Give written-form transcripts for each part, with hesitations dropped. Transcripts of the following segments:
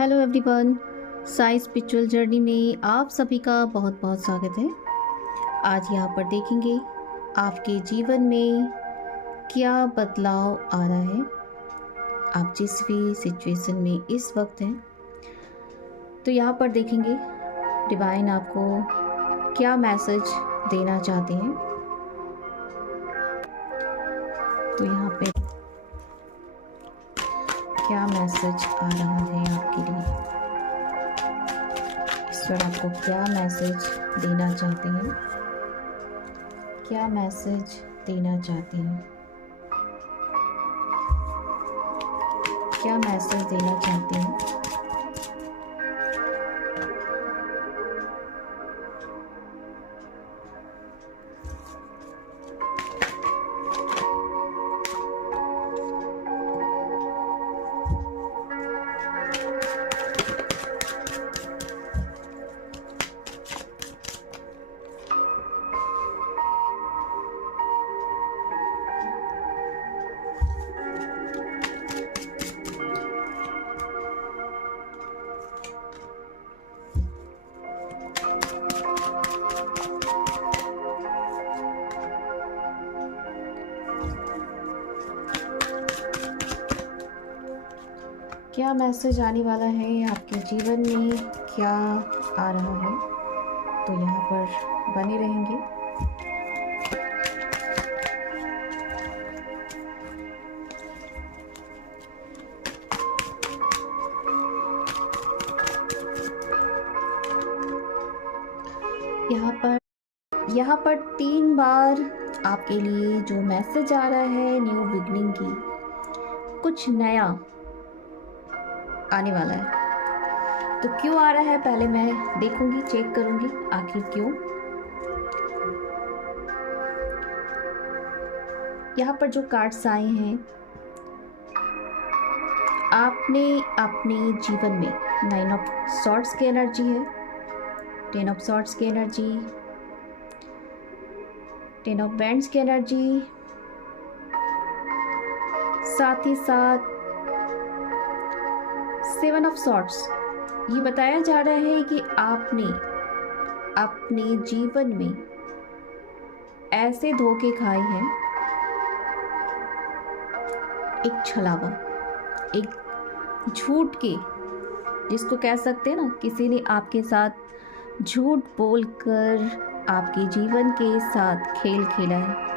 Hello everyone, Sai spiritual journey में आप सभी का बहुत बहुत स्वागत है। आज यहाँ पर देखेंगे आपके जीवन में क्या बदलाव आ रहा है। आप जिस भी सिचुएशन में इस वक्त हैं, तो यहाँ पर देखेंगे डिवाइन आपको क्या मैसेज देना चाहते हैं। तो यहाँ पे क्या मैसेज आ रहा है आपके लिए, ईश्वर आपको क्या मैसेज देना चाहते हैं, क्या मैसेज देना चाहते हैं, क्या मैसेज देना चाहते हैं। क्या मैसेज आने वाला है आपके जीवन में, क्या आ रहा है, तो यहाँ पर बने रहेंगे। यहाँ पर 3 बार आपके लिए जो मैसेज आ रहा है न्यू बिगनिंग की, कुछ नया आने वाला है। तो क्यों आ रहा है पहले मैं देखूंगी, चेक करूंगी आखिर क्यों। यहाँ पर जो कार्ड्स आए हैं, आपने अपने जीवन में 9 ऑफ सॉर्ड्स की एनर्जी है, 10 ऑफ सॉर्ड्स की एनर्जी, 10 ऑफ बैंड्स की एनर्जी, साथ ही साथ 7 ऑफ सॉर्ड्स। ये बताया जा रहा है कि आपने अपने जीवन में ऐसे धोखे खाए हैं, एक छलावा, एक झूठ के, जिसको कह सकते हैं ना, किसी ने आपके साथ झूठ बोलकर आपके जीवन के साथ खेल खेला है।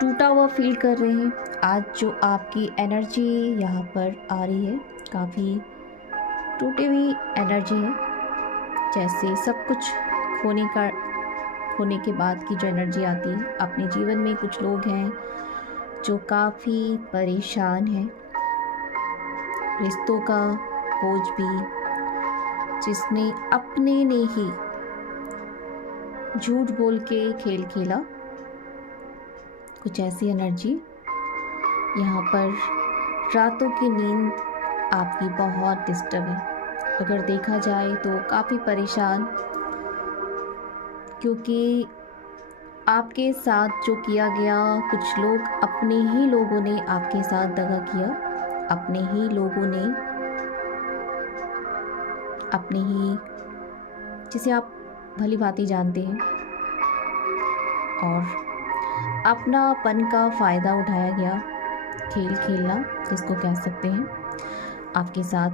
टूटा हुआ फील कर रहे हैं। आज जो आपकी एनर्जी यहाँ पर आ रही है, काफ़ी टूटी हुई एनर्जी है, जैसे सब कुछ खोने के बाद की जो एनर्जी आती है। अपने जीवन में कुछ लोग हैं जो काफ़ी परेशान हैं, रिश्तों का बोझ भी, जिसने अपने ने ही झूठ बोल के खेल खेला, कुछ ऐसी एनर्जी। यहाँ पर रातों की नींद आपकी बहुत डिस्टर्ब है। अगर देखा जाए तो काफ़ी परेशान, क्योंकि आपके साथ जो किया गया, कुछ लोग, अपने ही लोगों ने आपके साथ दगा किया, अपने ही लोगों ने, अपने ही, जिसे आप भली भांति जानते हैं, और अपनापन का फ़ायदा उठाया गया, खेल खेलना जिसको कह सकते हैं। आपके साथ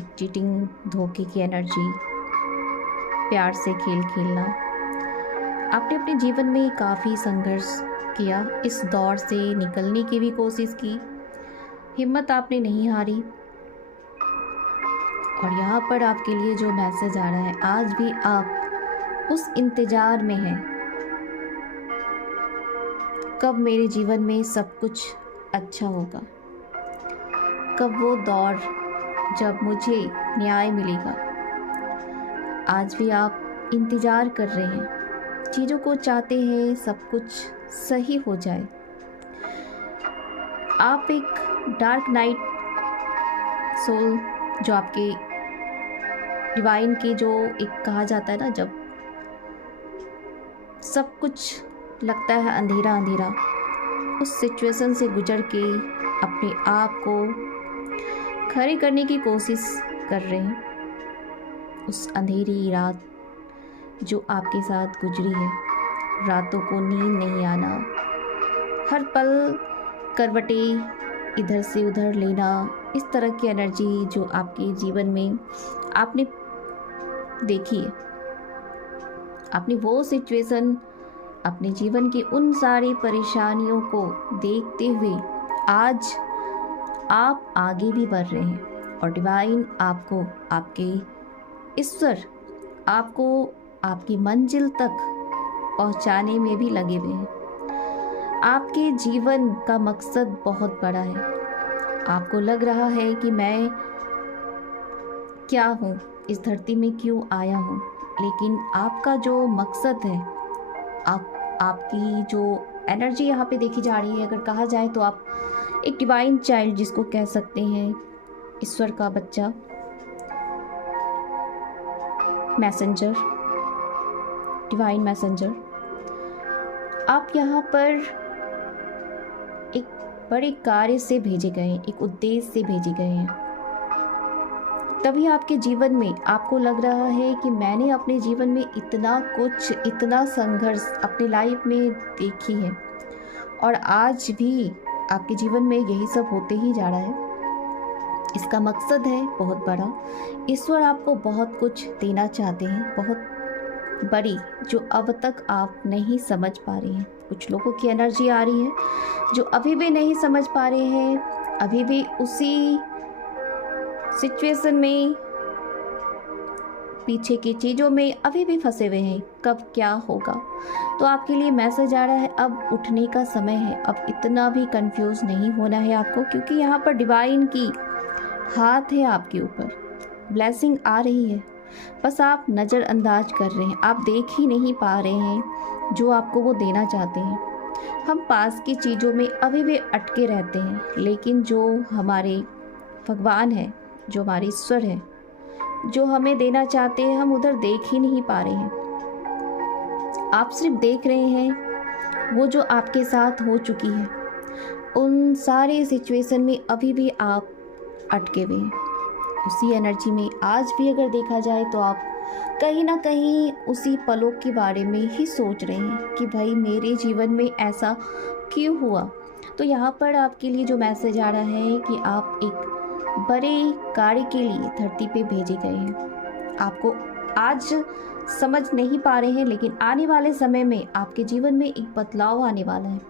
एक चीटिंग, धोखे की एनर्जी, प्यार से खेल खेलना। आपने अपने जीवन में काफ़ी संघर्ष किया, इस दौर से निकलने की भी कोशिश की, हिम्मत आपने नहीं हारी। और यहाँ पर आपके लिए जो मैसेज आ रहा है, आज भी आप उस इंतज़ार में हैं, कब मेरे जीवन में सब कुछ अच्छा होगा, कब वो दौर जब मुझे न्याय मिलेगा। आज भी आप इंतज़ार कर रहे हैं, चीज़ों को चाहते हैं सब कुछ सही हो जाए। आप एक डार्क नाइट सोल, जो आपके डिवाइन के, जो एक कहा जाता है ना, जब सब कुछ लगता है अंधेरा अंधेरा, उस सिचुएशन से गुजर के अपने आप को खड़े करने की कोशिश कर रहे हैं। उस अंधेरी रात जो आपके साथ गुजरी है, रातों को नींद नहीं आना, हर पल करवटें इधर से उधर लेना, इस तरह की एनर्जी जो आपके जीवन में आपने देखी है, आपने वो सिचुएशन अपने जीवन की उन सारी परेशानियों को देखते हुए आज आप आगे भी बढ़ रहे हैं और डिवाइन आपको, आपके ईश्वर आपको आपकी मंजिल तक पहुंचाने में भी लगे हुए हैं। आपके जीवन का मकसद बहुत बड़ा है। आपको लग रहा है कि मैं क्या हूँ, इस धरती में क्यों आया हूँ, लेकिन आपका जो मकसद है, आपकी जो एनर्जी यहाँ पे देखी जा रही है, अगर कहा जाए तो आप एक डिवाइन चाइल्ड जिसको कह सकते हैं, ईश्वर का बच्चा, मैसेंजर, डिवाइन मैसेंजर। आप यहाँ पर एक बड़े कार्य से भेजे गए हैं, एक उद्देश्य से भेजे गए हैं। तभी आपके जीवन में आपको लग रहा है कि मैंने अपने जीवन में इतना कुछ, इतना संघर्ष अपनी लाइफ में देखी है और आज भी आपके जीवन में यही सब होते ही जा रहा है। इसका मकसद है बहुत बड़ा। ईश्वर आपको बहुत कुछ देना चाहते हैं, बहुत बड़ी, जो अब तक आप नहीं समझ पा रहे हैं। कुछ लोगों की एनर्जी आ रही है जो अभी भी नहीं समझ पा रहे हैं, अभी भी उसी सिचुएशन में, पीछे की चीज़ों में अभी भी फंसे हुए हैं, कब क्या होगा। तो आपके लिए मैसेज आ रहा है, अब उठने का समय है। अब इतना भी कंफ्यूज नहीं होना है आपको, क्योंकि यहाँ पर डिवाइन की हाथ है आपके ऊपर, ब्लेसिंग आ रही है, बस आप नज़रअंदाज कर रहे हैं, आप देख ही नहीं पा रहे हैं जो आपको वो देना चाहते हैं। हम पास की चीज़ों में अभी भी अटके रहते हैं, लेकिन जो हमारे भगवान है, जो हमारे ईश्वर है, जो हमें देना चाहते हैं, हम उधर देख ही नहीं पा रहे हैं। आप सिर्फ देख रहे हैं वो जो आपके साथ हो चुकी है, उन सारे सिचुएशन में अभी भी आप अटके हुए हैं उसी एनर्जी में। आज भी अगर देखा जाए तो आप कहीं ना कहीं उसी पलों के बारे में ही सोच रहे हैं कि भाई मेरे जीवन में ऐसा क्यों हुआ। तो यहाँ पर आपके लिए जो मैसेज आ रहा है कि आप एक बड़े कार्य के लिए धरती पे भेजे गए हैं। आपको आज समझ नहीं पा रहे हैं, लेकिन आने वाले समय में आपके जीवन में एक बदलाव आने वाला है।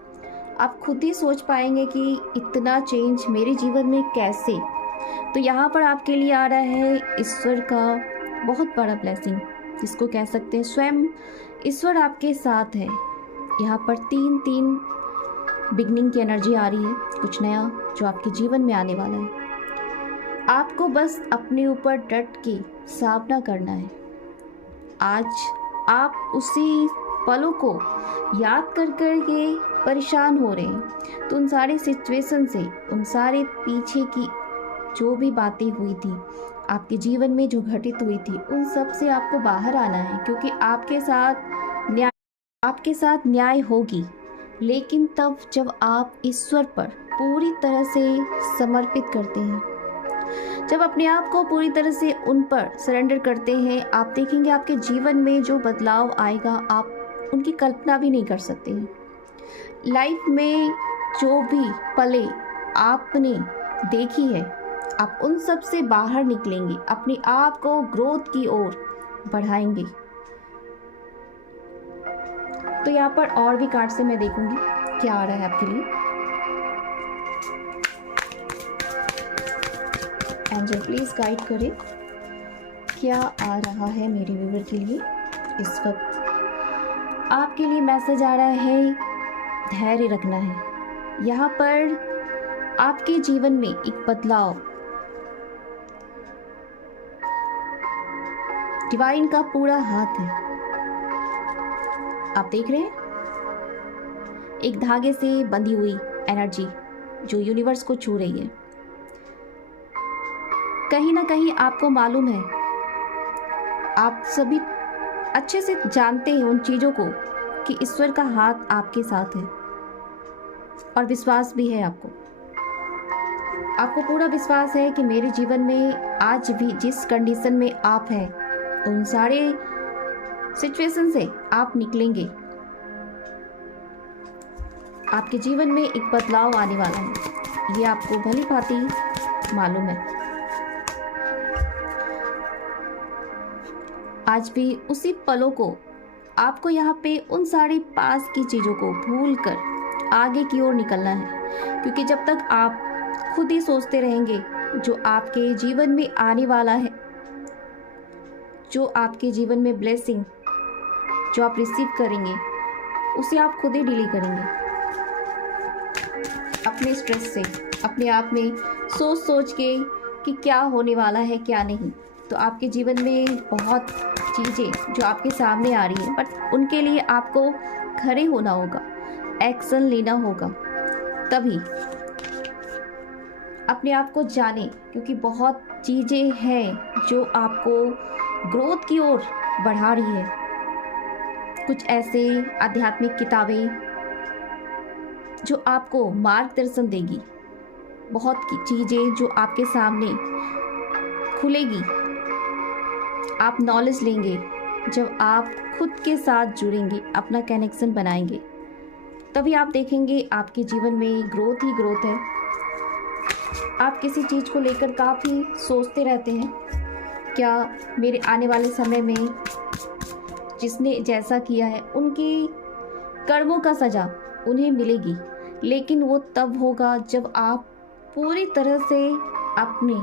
आप खुद ही सोच पाएंगे कि इतना चेंज मेरे जीवन में कैसे। तो यहाँ पर आपके लिए आ रहा है ईश्वर का बहुत बड़ा ब्लेसिंग, जिसको कह सकते हैं स्वयं ईश्वर आपके साथ है। यहाँ पर तीन बिगनिंग की एनर्जी आ रही है, कुछ नया जो आपके जीवन में आने वाला है। आपको बस अपने ऊपर डट के सामना करना है। आज आप उसी पलों को याद कर कर के परेशान हो रहे हैं, तो उन सारी सिचुएशन से, उन सारे पीछे की जो भी बातें हुई थी, आपके जीवन में जो घटित हुई थी, उन सब से आपको बाहर आना है, क्योंकि आपके साथ न्याय होगी, लेकिन तब जब आप ईश्वर पर पूरी तरह से समर्पित करते हैं, जब अपने आप को पूरी तरह से उन पर सरेंडर करते हैं, आप देखेंगे आपके जीवन में जो बदलाव आएगा, आप उनकी कल्पना भी नहीं कर सकते हैं। लाइफ में जो भी पले आपने देखी है, आप उन सब से बाहर निकलेंगे, अपने आप को ग्रोथ की ओर बढ़ाएंगे। तो यहाँ पर और भी कार्ड से मैं देखूंगी क्या आ रहा है आपके लिए। एंजल प्लीज गाइड करें क्या आ रहा है मेरे व्यूअर के लिए इस वक्त। आपके लिए मैसेज आ रहा है धैर्य रखना है। यहाँ पर आपके जीवन में एक बदलाव, डिवाइन का पूरा हाथ है। आप देख रहे हैं एक धागे से बंधी हुई एनर्जी जो यूनिवर्स को छू रही है। कहीं ना कहीं आपको मालूम है, आप सभी अच्छे से जानते हैं उन चीज़ों को कि ईश्वर का हाथ आपके साथ है। और विश्वास भी है आपको। आपको पूरा विश्वास है कि मेरे जीवन में आज भी जिस कंडीशन में आप हैं उन सारे सिचुएशन से आप निकलेंगे। आपके जीवन में एक बदलाव आने वाला है, ये आपको भली भांति मालूम है। आज भी उसी पलों को आपको यहाँ पे उन सारी पास की चीज़ों को भूलकर आगे की ओर निकलना है, क्योंकि जब तक आप खुद ही सोचते रहेंगे जो आपके जीवन में आने वाला है, जो आपके जीवन में ब्लेसिंग जो आप रिसीव करेंगे उसे आप खुद ही डील करेंगे अपने स्ट्रेस से, अपने आप में सोच सोच के कि क्या होने वाला है क्या नहीं। तो आपके जीवन में बहुत चीज़ें जो आपके सामने आ रही हैं, बट उनके लिए आपको खड़े होना होगा, एक्शन लेना होगा, तभी अपने आप को जाने, क्योंकि बहुत चीज़ें हैं जो आपको ग्रोथ की ओर बढ़ा रही है। कुछ ऐसे आध्यात्मिक किताबें जो आपको मार्गदर्शन देगी, बहुत की चीज़ें जो आपके सामने खुलेगी। आप नॉलेज लेंगे, जब आप खुद के साथ जुड़ेंगे, अपना कनेक्शन बनाएंगे, तभी आप देखेंगे आपके जीवन में ग्रोथ ही ग्रोथ है। आप किसी चीज़ को लेकर काफ़ी सोचते रहते हैं, क्या मेरे आने वाले समय में जिसने जैसा किया है उनकी कर्मों का सज़ा उन्हें मिलेगी, लेकिन वो तब होगा जब आप पूरी तरह से अपने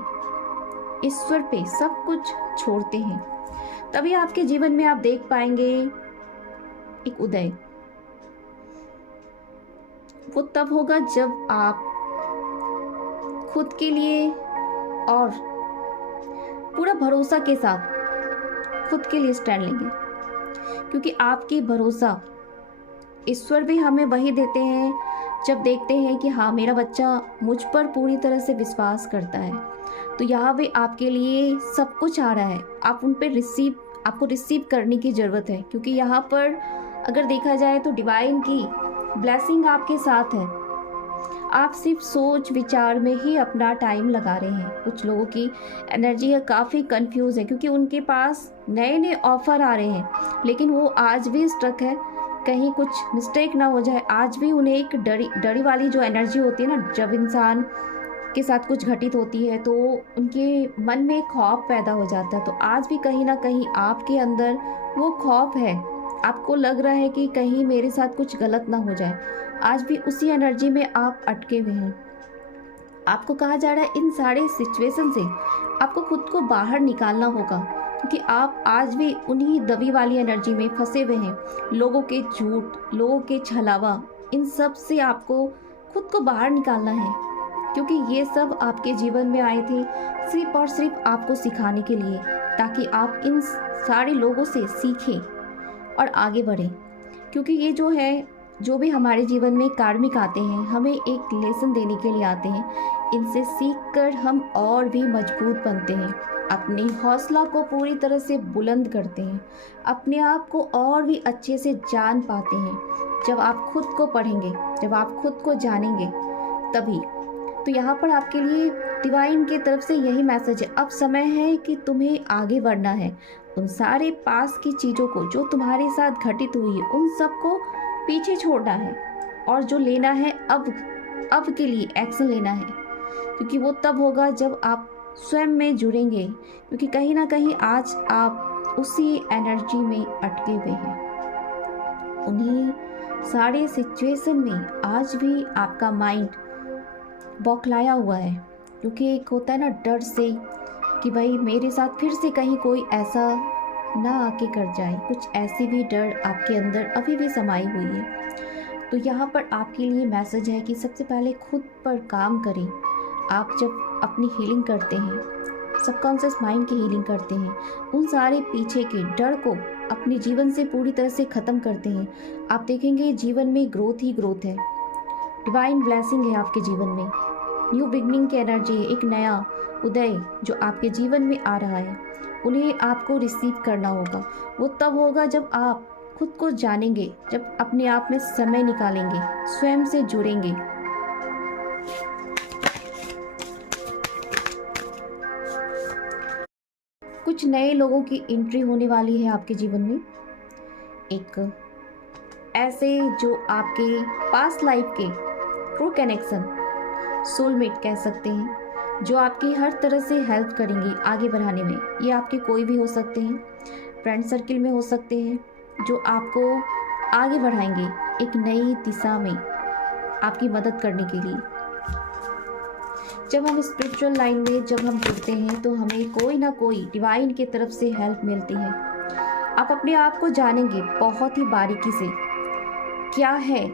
ईश्वर पे सब कुछ छोड़ते हैं। तभी आपके जीवन में आप देख पाएंगे एक उदय। वो तब होगा जब आप खुद के लिए और पूरा भरोसा के साथ खुद के लिए स्टैंड लेंगे, क्योंकि आपकी भरोसा ईश्वर भी हमें वही देते हैं जब देखते हैं कि हाँ मेरा बच्चा मुझ पर पूरी तरह से विश्वास करता है। तो यहाँ पे आपके लिए सब कुछ आ रहा है, आप उन पर आपको रिसीव करने की ज़रूरत है, क्योंकि यहाँ पर अगर देखा जाए तो डिवाइन की ब्लेसिंग आपके साथ है। आप सिर्फ सोच विचार में ही अपना टाइम लगा रहे हैं। कुछ लोगों की एनर्जी है काफ़ी कंफ्यूज है, क्योंकि उनके पास नए नए ऑफर आ रहे हैं, लेकिन वो आज भी स्ट्रक है, कहीं कुछ मिस्टेक ना हो जाए। आज भी उन्हें एक डरी वाली जो एनर्जी होती है ना, जब इंसान के साथ कुछ घटित होती है तो उनके मन में खौफ पैदा हो जाता है। तो आज भी कहीं ना कहीं आपके अंदर वो खौफ है, आपको लग रहा है कि कहीं मेरे साथ कुछ गलत ना हो जाए। आज भी उसी एनर्जी में आप अटके हुए हैं। आपको कहा जा रहा है इन सारे सिचुएशन से आपको खुद को बाहर निकालना होगा, क्योंकि आप आज भी उन्हीं दबी वाली एनर्जी में फंसे हुए हैं। लोगों के झूठ, लोगों के छलावा, इन सब से आपको खुद को बाहर निकालना है, क्योंकि ये सब आपके जीवन में आए थे सिर्फ और सिर्फ आपको सिखाने के लिए, ताकि आप इन सारे लोगों से सीखें और आगे बढ़ें। क्योंकि ये जो भी हमारे जीवन में कार्मिक आते हैं, हमें एक लेसन देने के लिए आते हैं। इनसे सीखकर हम और भी मजबूत बनते हैं, अपने हौसला को पूरी तरह से बुलंद करते हैं, अपने आप को और भी अच्छे से जान पाते हैं। जब आप खुद को पढ़ेंगे, जब आप खुद को जानेंगे, तभी तो यहाँ पर आपके लिए डिवाइन की तरफ से यही मैसेज है। अब समय है कि तुम्हें आगे बढ़ना है। उन सारे पास की चीज़ों को जो तुम्हारे साथ घटित हुई है, उन सबको पीछे छोड़ना है, और जो लेना है अब के लिए एक्शन लेना है, क्योंकि वो तब होगा जब आप स्वयं में जुड़ेंगे। क्योंकि कहीं ना कहीं आज आप उसी एनर्जी में अटके हुए हैं, उन्हीं सारे सिचुएशन में आज भी आपका माइंड बौखलाया हुआ है। क्योंकि एक होता है ना डर से कि भाई मेरे साथ फिर से कहीं कोई ऐसा ना आके कर जाए, कुछ ऐसी भी डर आपके अंदर अभी भी समाई हुई है। तो यहाँ पर आपके लिए मैसेज है कि सबसे पहले खुद पर काम करें। आप जब अपनी हीलिंग करते हैं, सबकॉन्शियस माइंड की हीलिंग करते हैं, उन सारे पीछे के डर को अपने जीवन से पूरी तरह से ख़त्म करते हैं, आप देखेंगे जीवन में ग्रोथ ही ग्रोथ है। डिवाइन ब्लेसिंग है आपके जीवन में, न्यू बिगनिंग की एनर्जी है, एक नया उदय जो आपके जीवन में आ रहा है, उन्हें आपको रिसीव करना होगा। वो तब होगा जब आप खुद को जानेंगे, जब अपने आप में समय निकालेंगे, स्वयं से जुड़ेंगे, कुछ नए लोगों की एंट्री होने वाली है आपके जीवन में। एक ऐसे जो आपके पास्ट लाइफ के ट्रू कनेक्शन, सोलमेट कह सकते हैं, जो आपकी हर तरह से हेल्प करेंगे आगे बढ़ाने में। ये आपके कोई भी हो सकते हैं, फ्रेंड सर्किल में हो सकते हैं, जो आपको आगे बढ़ाएंगे एक नई दिशा में आपकी मदद करने के लिए। जब हम स्पिरिचुअल लाइन में जब हम जुड़ते हैं तो हमें कोई ना कोई डिवाइन की तरफ से हेल्प मिलती है। आप अपने आप को जानेंगे बहुत ही बारीकी से, क्या है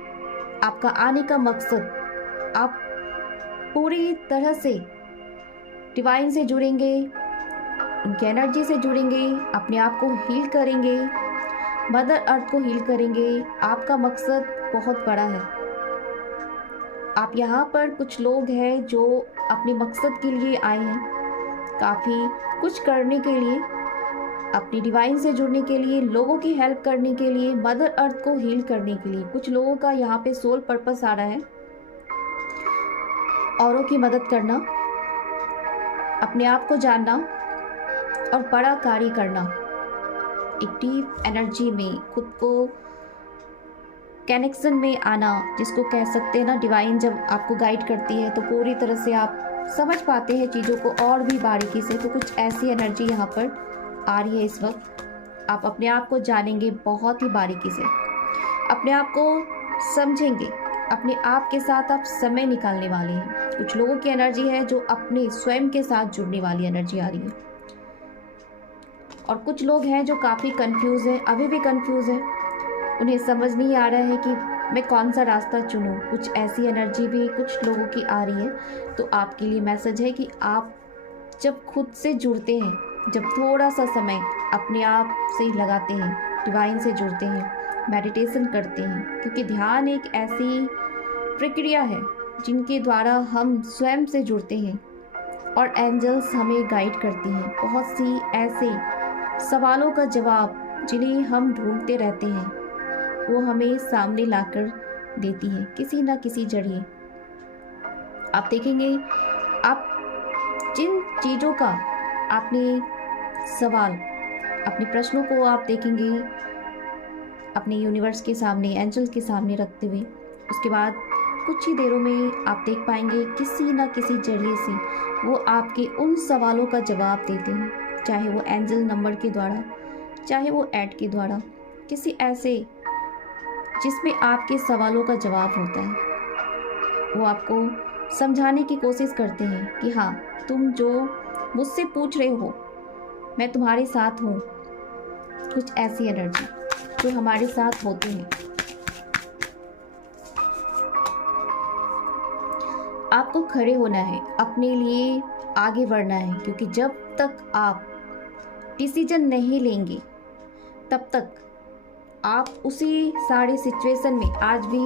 आपका आने का मकसद। आप पूरी तरह से डिवाइन से जुड़ेंगे, उनकी एनर्जी से जुड़ेंगे, अपने आप को हील करेंगे, मदर अर्थ को हील करेंगे। आपका मकसद बहुत बड़ा है। आप यहाँ पर कुछ लोग हैं जो अपने मकसद के लिए आए हैं, काफ़ी कुछ करने के लिए, अपनी डिवाइन से जुड़ने के लिए, लोगों की हेल्प करने के लिए, मदर अर्थ को हील करने के लिए। कुछ लोगों का यहाँ पे सोल पर्पस आ रहा है, औरों की मदद करना, अपने आप को जानना और बड़ा कार्य करना। एक डीप एनर्जी में खुद को कनेक्शन में आना, जिसको कह सकते हैं ना, डिवाइन जब आपको गाइड करती है तो पूरी तरह से आप समझ पाते हैं चीज़ों को और भी बारीकी से। तो कुछ ऐसी एनर्जी यहाँ पर आ रही है इस वक्त। आप अपने आप को जानेंगे बहुत ही बारीकी से, अपने आप को समझेंगे, अपने आप के साथ आप समय निकालने वाले हैं। कुछ लोगों की एनर्जी है जो अपने स्वयं के साथ जुड़ने वाली एनर्जी आ रही है, और कुछ लोग हैं जो काफ़ी कंफ्यूज हैं, अभी भी कंफ्यूज हैं, उन्हें समझ नहीं आ रहा है कि मैं कौन सा रास्ता चुनूं। कुछ ऐसी एनर्जी भी कुछ लोगों की आ रही है। तो आपके लिए मैसेज है कि आप जब खुद से जुड़ते हैं, जब थोड़ा सा समय अपने आप से लगाते हैं, डिवाइन से जुड़ते हैं, मेडिटेशन करते हैं, क्योंकि ध्यान एक ऐसी प्रक्रिया है जिनके द्वारा हम स्वयं से जुड़ते हैं और एंजल्स हमें गाइड करती हैं। बहुत सी ऐसे सवालों का जवाब जिन्हें हम ढूंढते रहते हैं, वो हमें सामने लाकर देती है किसी ना किसी जरिए। आप देखेंगे, आप जिन चीज़ों का आपने सवाल, अपने प्रश्नों को आप देखेंगे अपने यूनिवर्स के सामने, एंजल के सामने रखते हुए, उसके बाद कुछ ही देरों में आप देख पाएंगे किसी ना किसी जरिए से वो आपके उन सवालों का जवाब देते हैं, चाहे वो एंजल नंबर के द्वारा, चाहे वो ऐड के द्वारा, किसी ऐसे जिसमें आपके सवालों का जवाब होता है। वो आपको समझाने की कोशिश करते हैं कि हाँ, तुम जो मुझसे पूछ रहे हो, मैं तुम्हारे साथ हूँ। कुछ ऐसी एनर्जी जो हमारे साथ होती है। आपको खड़े होना है, अपने लिए आगे बढ़ना है, क्योंकि जब तक आप डिसीजन नहीं लेंगे तब तक आप उसी सारे सिचुएशन में आज भी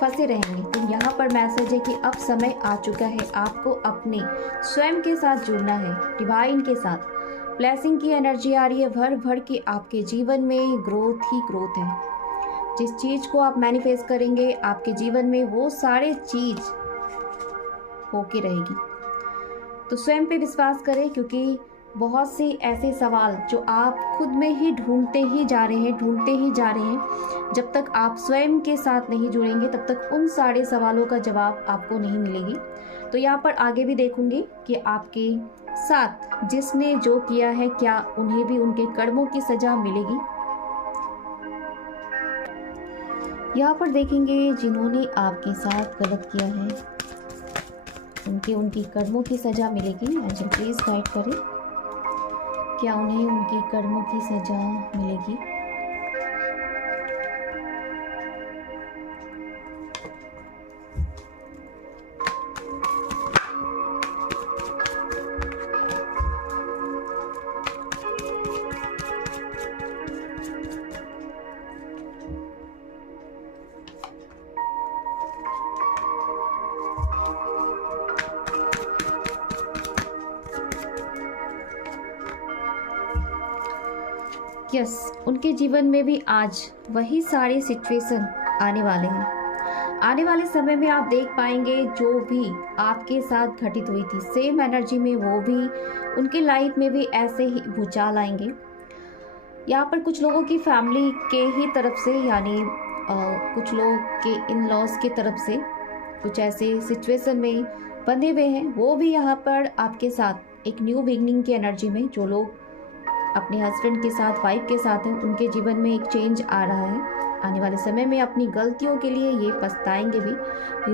फंसे रहेंगे। तो यहाँ पर मैसेज है कि अब समय आ चुका है, आपको अपने स्वयं के साथ जुड़ना है, डिवाइन के साथ। ब्लेसिंग की एनर्जी आ रही है भर भर के, आपके जीवन में ग्रोथ ही ग्रोथ है। जिस चीज़ को आप मैनिफेस्ट करेंगे आपके जीवन में, वो सारे चीज़ होके रहेगी। तो स्वयं पे विश्वास करें, क्योंकि बहुत से ऐसे सवाल जो आप खुद में ही ढूंढते ही जा रहे हैं। जब तक आप स्वयं के साथ नहीं जुड़ेंगे तब तक उन सारे सवालों का जवाब आपको नहीं मिलेगी। तो यहाँ पर आगे भी देखूंगी कि आपके साथ जिसने जो किया है, क्या उन्हें भी उनके कर्मों की सजा मिलेगी। यहाँ पर देखेंगे जिन्होंने आपके साथ गलत किया है, उनकी कर्मों की सजा मिलेगी। एंजल प्लीज गाइड करें, क्या उन्हें उनकी कर्मों की सजा मिलेगी। यस, उनके जीवन में भी आज वही सारे सिचुएशन आने वाले हैं। आने वाले समय में आप देख पाएंगे जो भी आपके साथ घटित हुई थी सेम एनर्जी में वो भी उनकी लाइफ में भी ऐसे ही भूचाल आएंगे। यहाँ पर कुछ लोगों की फैमिली के ही तरफ से, यानी कुछ लोग के इन लॉज की तरफ से कुछ ऐसे सिचुएशन में बंधे हुए हैं, वो भी यहाँ पर आपके साथ एक न्यू बिगनिंग की एनर्जी में, जो लोग अपने हस्बैंड के साथ, वाइफ के साथ हैं, उनके जीवन में एक चेंज आ रहा है। आने वाले समय में अपनी गलतियों के लिए ये पछताएंगे भी,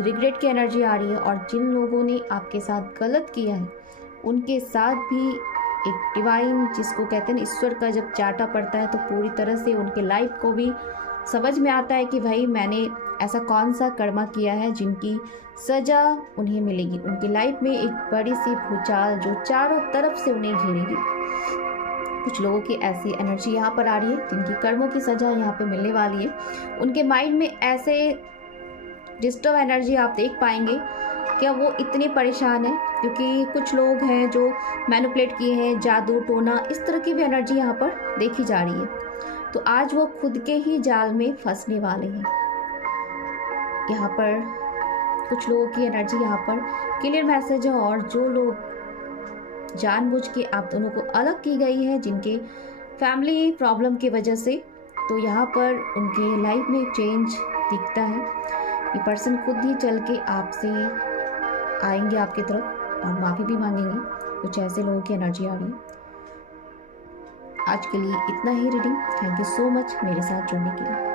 रिग्रेट की एनर्जी आ रही है। और जिन लोगों ने आपके साथ गलत किया है उनके साथ भी एक डिवाइन, जिसको कहते हैं ईश्वर का जब चाटा पड़ता है तो पूरी तरह से उनके लाइफ को भी समझ में आता है कि भाई मैंने ऐसा कौन सा कर्मा किया है जिनकी सजा उन्हें मिलेगी। उनकी लाइफ में एक बड़ी सी भूचाल जो चारों तरफ से उन्हें घेरेगी। कुछ लोगों की ऐसी एनर्जी यहाँ पर आ रही है जिनकी कर्मों की सजा यहाँ पे मिलने वाली है। उनके माइंड में ऐसे डिस्टर्ब एनर्जी आप देख पाएंगे। क्या वो इतने परेशान है क्योंकि कुछ लोग हैं जो मैनिपुलेट किए हैं, जादू टोना, इस तरह की भी एनर्जी यहाँ पर देखी जा रही है। तो आज वो खुद के ही जाल में फंसने वाले हैं। यहाँ पर कुछ लोगों की एनर्जी यहाँ पर क्लियर मैसेज है। और जो लोग जानबूझ के आप दोनों को अलग की गई है, जिनके फैमिली प्रॉब्लम की वजह से, तो यहाँ पर उनके लाइफ में चेंज दिखता है। ये पर्सन खुद ही चल के आपसे आएंगे आपकी तरफ और माफ़ी भी मांगेंगे। कुछ ऐसे लोगों की एनर्जी आ रही है। आज के लिए इतना ही reading. Thank you so much मेरे साथ जुड़ने के लिए।